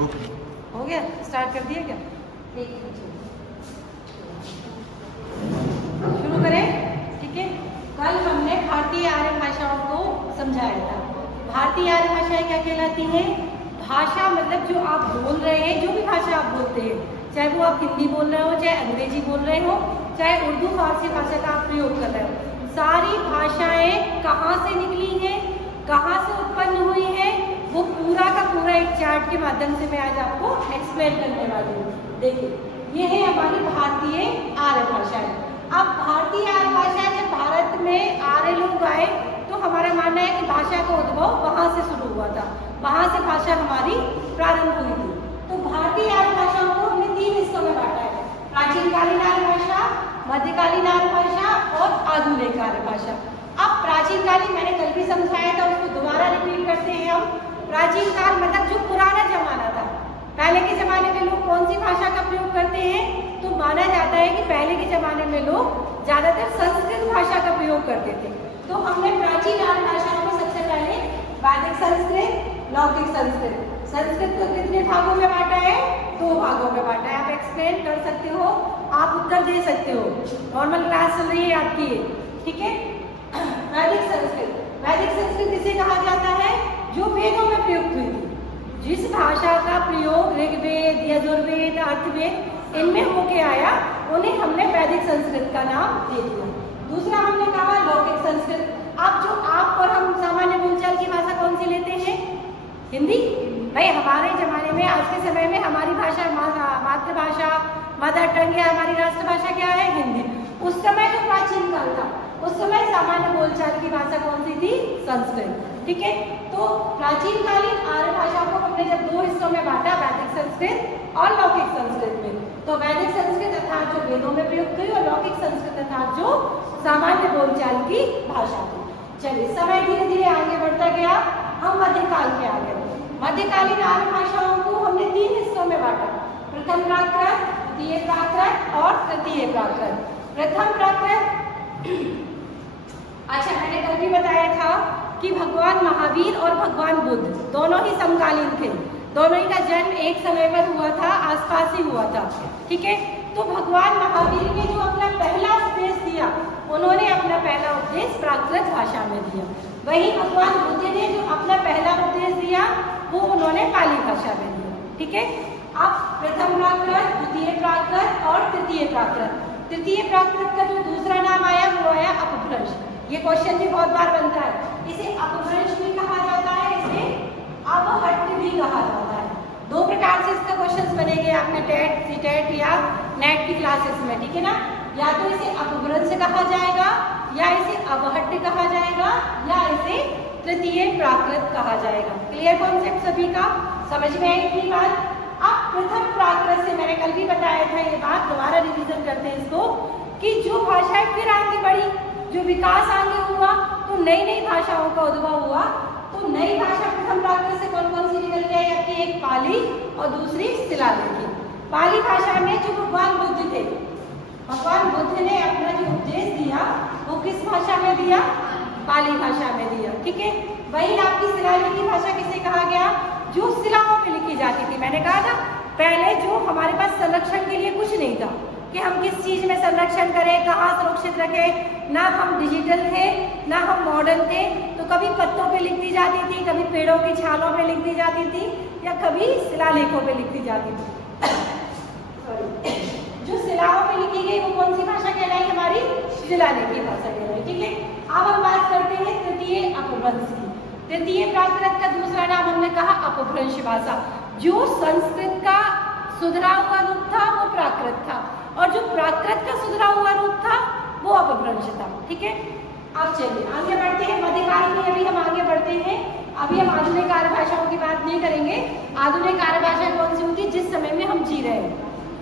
हो गया, स्टार्ट कर दिया क्या? शुरू करें, ठीक है। कल हमने भारतीय आर्य भाषाओं को समझाया था। भारतीय आर्य भाषाएं क्या कहलाती हैं? भाषा मतलब जो आप बोल रहे हैं, जो भी भाषा आप बोलते हैं, चाहे वो आप हिंदी बोल रहे हो, चाहे अंग्रेजी बोल रहे हो, चाहे उर्दू फारसी भाषा का आप प्रयोग कर रहे हो, सारी भाषाएं कहाँ से निकली हैं, कहाँ से उत्पन्न हुई है, वो पूरा का पूरा एक चार्ट के माध्यम से मैं आज आपको एक्सप्लेन करने वाली हूँ। देखिए, ये है हमारी भारतीय आर्य भाषाएं। अब भारतीय आर्य भाषा जब भारत में आर्य लोग आए तो हमारा मानना है कि भाषा का उद्भव वहां से शुरू हुआ था, वहां से भाषा हमारी प्रारंभ हुई थी। तो भारतीय आर्य भाषाओं को हमने 3 हिस्सों में बांटा है: प्राचीनकालीन आर्य भाषा, मध्यकालीन आर्य भाषा और आधुनिक आर्य भाषा। अब प्राचीनकालीन मैंने कल भी समझाया था, उसको दोबारा रिपीट करते हैं हम। प्राचीन काल मतलब जो पुराना जमाना था, पहले के जमाने में लोग कौन सी भाषा का प्रयोग करते हैं? तो माना जाता है कि पहले के जमाने में लोग ज्यादातर संस्कृत भाषा का प्रयोग करते थे। तो हमने प्राचीन आर्य भाषाओं को सबसे पहले वैदिक संस्कृत, लौकिक संस्कृत, संस्कृत को कितने भागों में बांटा है? 2 भागों में बांटा है। आप एक्सप्लेन कर सकते हो, आप उत्तर दे सकते हो, नॉर्मल क्लास चल रही है आपकी, ठीक है। वैदिक संस्कृत, वैदिक संस्कृत इसे कहा जाता है जो वेदों में प्रयुक्त हुई थी। जिस भाषा का प्रयोग ऋग्वेद, यजुर्वेद, अर्थवेद इनमें होके आया, उन्हें हमने वैदिक संस्कृत का नाम दे दिया। दूसरा हमने कहा लौकिक संस्कृत। अब जो आप और हम सामान्य बोलचाल की भाषा कौन सी लेते हैं? हिंदी। भाई हमारे जमाने में, आज के समय में हमारी भाषा मातृभाषा, मदर टंग या हमारी राष्ट्रभाषा क्या है? हिंदी। उस समय जो प्राचीन काल था, उस समय सामान्य बोलचाल की भाषा कौन सी थी? संस्कृत, ठीक है। तो प्राचीनकालीन आर्य भाषाओं को हमने जब 2 हिस्सों में बांटा, वैदिक संस्कृत और लौकिक संस्कृत में, तो वैदिक संस्कृत अर्थात जो वेदों में प्रयुक्त हुई और लौकिक संस्कृत अर्थात जो सामान्य बोलचाल की भाषा थी। चलिए, समय धीरे धीरे आगे बढ़ता गया, हम मध्यकाल के आ गए। मध्यकालीन आर्य भाषाओं को हमने 3 हिस्सों में बांटा: प्रथम प्राकृत, द्वितीय प्राकृत और तृतीय प्राकृत। प्रथम प्राकृत, अच्छा मैंने कल भी बताया था कि भगवान महावीर और भगवान बुद्ध दोनों ही समकालीन थे, दोनों ही का जन्म एक समय पर हुआ था, आसपास ही हुआ था, ठीक है। तो भगवान महावीर ने जो अपना पहला उपदेश दिया, उन्होंने अपना पहला उपदेश प्राकृत भाषा में दिया। वहीं भगवान बुद्ध ने जो अपना पहला उपदेश दिया, वो उन्होंने पाली भाषा में दिया, ठीक है। अब प्रथम प्राकृत, द्वितीय प्राकृत और तृतीय प्राकृत। तृतीय प्राकृत का जो दूसरा नाम आया वो आया अपभ्रंश। ये क्वेश्चन भी बहुत बार बनता है, इसे अपभ्रंश भी कहा जाता है, इसे अपहट्ट भी कहा जाता है। 2 प्रकार से इसका क्वेश्चन बनेंगे आपके टेट, सीटेट या नेट की क्लासेस में, ठीक है ना। या तो इसे अपभ्रंश कहा जाएगा, या इसे अपहट्ट कहा जाएगा, या इसे तृतीय प्राकृत कहा जाएगा। क्लियर कॉन्सेप्ट सभी का? समझ में आई इतनी बात? अब प्रथम प्राकृत से मैंने कल भी बताया था ये बात, दोबारा रिवीजन करते हैं इसको, कि जो भाषाएं फिर आगे बढ़ी, जो विकास आगे हुआ, तो नई नई भाषाओं का उद्भव हुआ। तो नई भाषा प्रथम प्राकृत से कौन कौन सी निकल के आई आपकी? एक पाली और दूसरी शिलालिपि। पाली भाषा में जो भगवान बुद्ध थे, भगवान बुद्ध ने अपना जो उपदेश दिया वो किस भाषा में दिया? पाली भाषा में दिया, ठीक है। वही आपकी शिलालिपि भाषा किसे कहा गया? जो शिलाओं पे लिखी जाती थी। मैंने कहा था पहले जो हमारे पास संरक्षण के लिए कुछ नहीं था कि हम किस चीज में संरक्षण करें, कहाँ सुरक्षित रखें, ना हम डिजिटल थे ना हम मॉडर्न थे। तो कभी पत्तों पे लिख दी जाती थी, कभी पेड़ों की छालों पे लिख दी जाती थी, या कभी शिलालेखों पे लिख दी जाती थी। जो शिलाओं पे लिखी गई वो कौन सी भाषा कहलाई? हमारी शिलालेखी भाषा कहलाई, ठीक है। अब हम बात करते हैं तृतीय अपभ्रंश की। तृतीय प्राकृत का दूसरा नाम हमने कहा अपभ्रंश भाषा। जो संस्कृत का सुधरा हुआ रूप था वो प्राकृत था, और जो प्राकृत का सुधरा हुआ रूप था वो अपभ्रंश था, ठीक है। अब चलिए आगे बढ़ते हैं। मध्यकाल में अभी हम आगे बढ़ते हैं, अभी हम आधुनिक आर्य भाषाओं की बात नहीं करेंगे। आधुनिक आर्य भाषा कौन सी होती है? जिस समय में हम जी रहे हैं,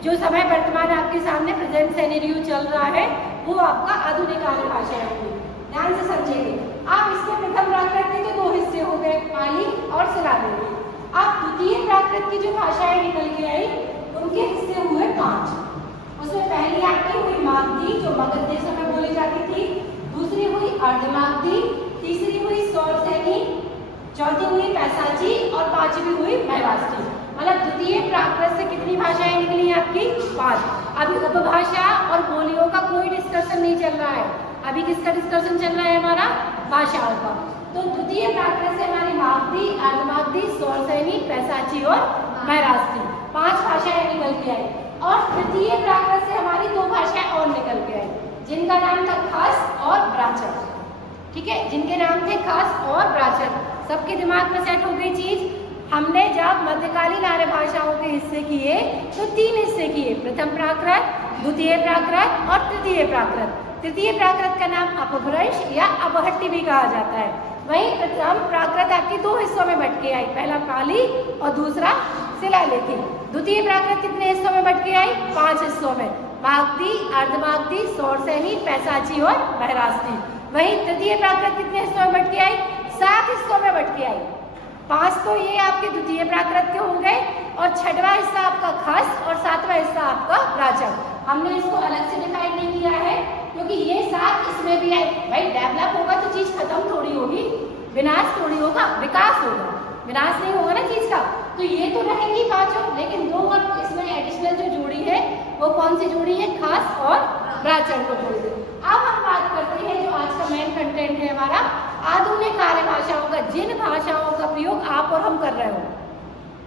जो समय वर्तमान आपके सामने प्रेजेंट सिनेरियो चल रहा है, वो आपका आधुनिक आर्य भाषा होगी। ध्यान से समझिए। अब इसके प्रथम प्राकृत के तो 2 हिस्से हो गए, पाली और शिलालिपि। अब द्वितीय प्राकृत की जो भाषाएं निकल के आई, उनके हिस्से हुए 5। उसमें पहली आपकी हुई मागधी, जो मगध देशों में बोली जाती थी। दूसरी हुई अर्धमागधी, तीसरी हुई सौरसेनी, चौथी हुई पैसाची और 5वीं हुई मैवास्ती। मतलब द्वितीय प्राकृत से कितनी भाषाएं निकली आपकी? 5। अभी उपभाषा और बोलियों का कोई डिस्कशन नहीं चल रहा है, अभी किसका डिस्कशन चल रहा है? हमारा भाषाओं का। तो द्वितीय प्राकृत से हमारी मागधी, अर्धमागधी, सौरसैनी, पैसाची और महाराष्ट्री 5 भाषाएं निकल के आई। और तृतीय प्राकृत से हमारी 2 भाषाएं और निकल के आई, जिनका नाम था खास और ब्राचर। ठीक है, जिनके नाम थे खास और ब्राचर। सबके दिमाग में सेट हो गई चीज। हमने जब मध्यकालीन आर्य भाषाओं के हिस्से किए तो 3 हिस्से किए, प्रथम प्राकृत, द्वितीय प्राकृत और तृतीय प्राकृत। तृतीय प्राकृत का नाम अपभ्रंश या अपहट्टी भी कहा जाता है। वहीं प्रथम प्राकृत आपकी 2 हिस्सों में बट के आई, पहला पाली और दूसरा शिलालिपि। द्वितीय प्राकृत कितने हिस्सों में बट के आई? 5 हिस्सों में, मागधी, अर्धमागधी, सौरसैनी, पैसाची और महाराष्ट्री। वहीं तृतीय प्राकृत कितने हिस्सों में बट के आई? 7 हिस्सों में बट के आई। 5 तो ये आपके द्वितीय प्राकृत के हो गए और 6वां हिस्सा आपका खास और 7वां हिस्सा आपका ब्राचर। हमने इसको अलग से डिफाइन नहीं किया है क्योंकि ये 7 इसमें भी आए। भाई डेवलप होगा तो चीज खत्म थोड़ी होगी, विनाश थोड़ी होगा, विकास होगा, विनाश नहीं होगा ना चीज का। तो ये तो रहेंगी 5, लेकिन 2 और इसमें एडिशनल जो जोड़ी है वो कौन सी जोड़ी है? खास और ब्राचर को जोड़ी है। अब हम बात करते हैं जो आज का मेन कंटेंट है हमारा, आधुनिक आर्य भाषाओं का। जिन भाषाओं का प्रयोग आप और हम कर रहे हो,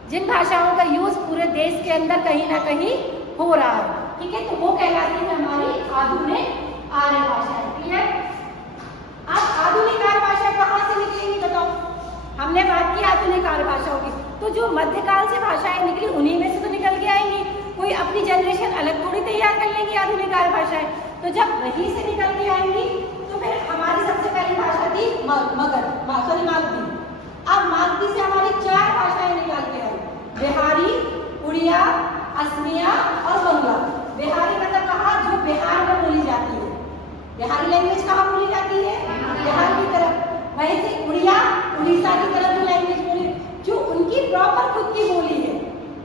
जिन भाषाओं का यूज पूरे देश के अंदर कहीं ना कहीं हो रहा है, ठीक है, तो वो कहलाती है हमारी आधुनिक आर्य भाषा। क्लियर? अब आधुनिक आर्य भाषा कहाँ से निकलेंगी बताओ? हमने बात की आधुनिक आर्य भाषाओं की, तो जो मध्यकाल से भाषाएं निकली उन्हीं में से तो निकल के आएंगी। कोई अपनी जनरेशन अलग थोड़ी तैयार कर लेंगी आधुनिक आर्य भाषाएं। तो जब वहीं से निकल के आएंगी तो फिर हमारी सबसे पहली भाषा थी मागधी। अब मागधी से हमारी 4 भाषाएं निकल के आई, बिहारी, उड़िया, असमिया और बंगला। बिहारी मतलब कहाँ? जो बिहार में बोली जाती है। बिहारी लैंग्वेज कहाँ बोली जाती है? बिहार की तरफ। वैसे उड़िया, उड़ीसा की तरफ जो लैंग्वेज बोली, जो उनकी प्रॉपर खुद की बोली है,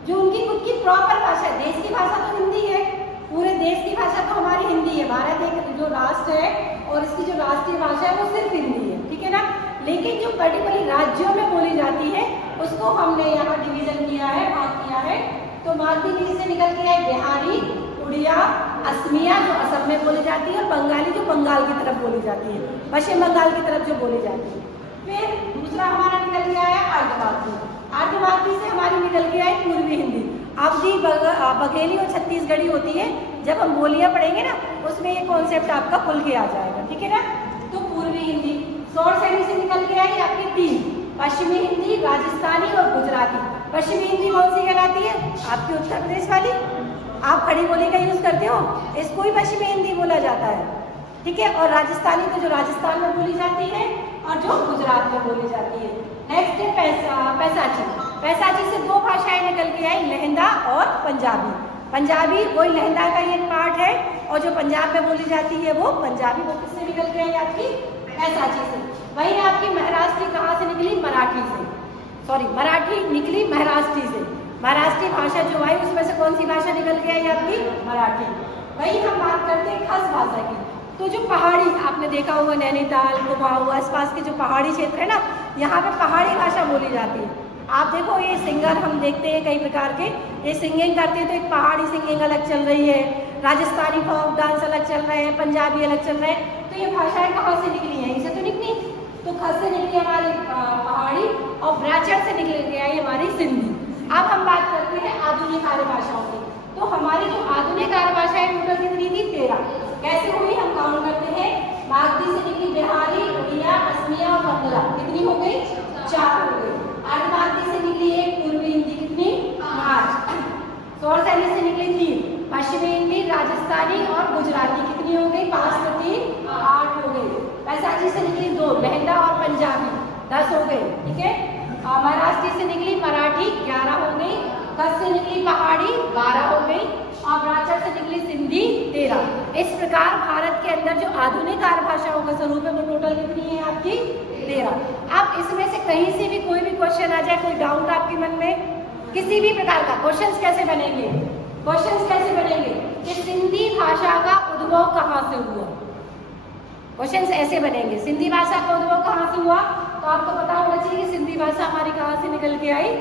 जो उनकी खुद की प्रॉपर भाषा है। देश की भाषा तो हिंदी है, पूरे देश की भाषा तो हमारी हिंदी है। भारत एक जो राष्ट्र है और इसकी जो राष्ट्रीय भाषा है वो सिर्फ हिंदी है, ठीक है ना। लेकिन जो पर्टिकुलर राज्यों में बोली जाती है उसको हमने यहाँ डिवीजन किया है, भाग किया है। तो मागधी से निकल के आए बिहारी, उड़िया, असमिया जो असम में बोली जाती है, और बंगाली जो बंगाल की तरफ बोली जाती है, पश्चिम बंगाल की तरफ जो बोली जाती है। फिर दूसरा हमारा निकल के आया अर्धमागधी। अर्धमागधी से हमारी निकल के आई पूर्वी हिंदी। अवधी, बघेली और छत्तीसगढ़ी होती है। जब हम बोलियां पढ़ेंगे ना उसमें ये कॉन्सेप्ट आपका खुल के आ जाएगा, ठीक है ना। तो पूर्वी हिंदी। सौरसैनी से निकल के आई आपकी 3, पश्चिमी हिंदी, राजस्थानी और गुजराती। पश्चिमी हिंदी कौन सी कहलाती है? आपकी उत्तर प्रदेश वाली। आप खड़ी बोली का यूज करते हो, इसको ही पश्चिमी हिंदी बोला जाता है, ठीक है। और राजस्थानी तो जो राजस्थान में बोली जाती है और जो गुजरात में बोली जाती है। नेक्स्ट है पैसाची। पैसाची से 2 भाषाएं निकल के आई, लहंदा और पंजाबी। पंजाबी वही लहंदा का ये पार्ट है और जो पंजाब में बोली जाती है वो पंजाबी। वो किससे निकल के आई? आपकी पैसाची से। वही आपकी महाराष्ट्री कहाँ से निकली? मराठी से। सॉरी, मराठी निकली महाराष्ट्री से। महाराष्ट्री भाषा जो आई उसमें से कौन सी भाषा निकल के आई? आपकी मराठी। वही हम बात करते हैं खास भाषा की। तो जो पहाड़ी आपने देखा होगा, नैनीताल, कुमाऊं, आसपास के जो पहाड़ी क्षेत्र है ना, यहाँ पे पहाड़ी भाषा बोली जाती है। आप देखो ये सिंगर हम देखते हैं कई प्रकार के, ये सिंगिंग करते हैं तो एक पहाड़ी सिंगिंग अलग चल रही है, राजस्थानी फोक डांस अलग चल रहे हैं, पंजाबी अलग चल रहे हैं। तो ये भाषाएं कहाँ से निकली हैं? इसे तो निकली, तो खस से निकली हमारी पहाड़ी और ब्राचर से निकल के आई हमारी सिंधी। अब हम बात करते हैं आधुनिक आर्य भाषाओं की। तो हमारी जो आधुनिक आर्य भाषाएं टोटल कितनी थी? 13। कैसे हुई हम काउंट करते हैं। मागधी से निकली बिहारी, उड़िया, असमिया और बंगला। कितनी हो गई? 4 हो गई। अर्धमागधी से निकली एक, पूर्वी हिंदी कितनी? 5। सौरसैनी से निकली 3, पश्चिमी हिंदी, राजस्थानी और गुजराती। कितनी हो गई? 5 में 3 8 हो गई। पैसाची से निकली 2, लहंदा और पंजाबी 10 हो गए, ठीक है। महाराष्ट्र से निकली मराठी 11 हो गई। कच्छ से निकली पहाड़ी 12 हो गई और ब्राचर से निकली सिंधी 13। इस प्रकार भारत के अंदर जो आधुनिक आर्य भाषाओं का स्वरूप है वो टोटल कितनी है? आपकी 13। अब इसमें से कहीं से भी कोई भी क्वेश्चन आ जाए, कोई डाउट आपके मन में किसी भी प्रकार का, क्वेश्चंस कैसे बनेंगे? क्वेश्चंस कैसे बनेंगे कि सिंधी भाषा का उद्भव कहाँ से हुआ? क्वेश्चंस ऐसे बनेंगे, सिंधी भाषा का उद्भव कहाँ से हुआ? तो आपको पता होना चाहिए कि सिंधी भाषा हमारी कहाँ से निकल के आई?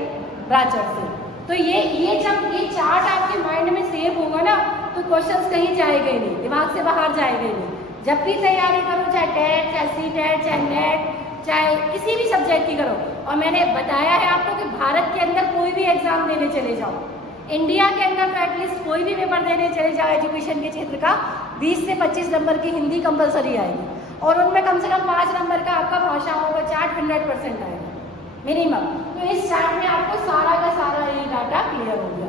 ब्राचर से। तो ये जब ये चार्ट आपके माइंड में सेव होगा ना, तो क्वेश्चंस कहीं जाएगा ही नहीं, दिमाग से बाहर जाएगा ही नहीं। जब भी तैयारी करो, चाहे टेट, चाहे सीटेट, चाहे नेट, चाहे किसी भी सब्जेक्ट की करो। और मैंने बताया है आपको कि भारत के अंदर कोई भी एग्जाम देने चले जाओ, इंडिया के अंदर तो एटलीस्ट कोई भी पेपर देने चले जाओ एजुकेशन के क्षेत्र का, 20 से 25 नंबर की हिंदी कंपलसरी आएगी, और उनमें कम से कम 5 नंबर का आपका भाषाओं का चार्ट 100% आएगा मिनिमम। तो इस चार्ट में आपको सारा का सारा ये डाटा क्लियर हो गया।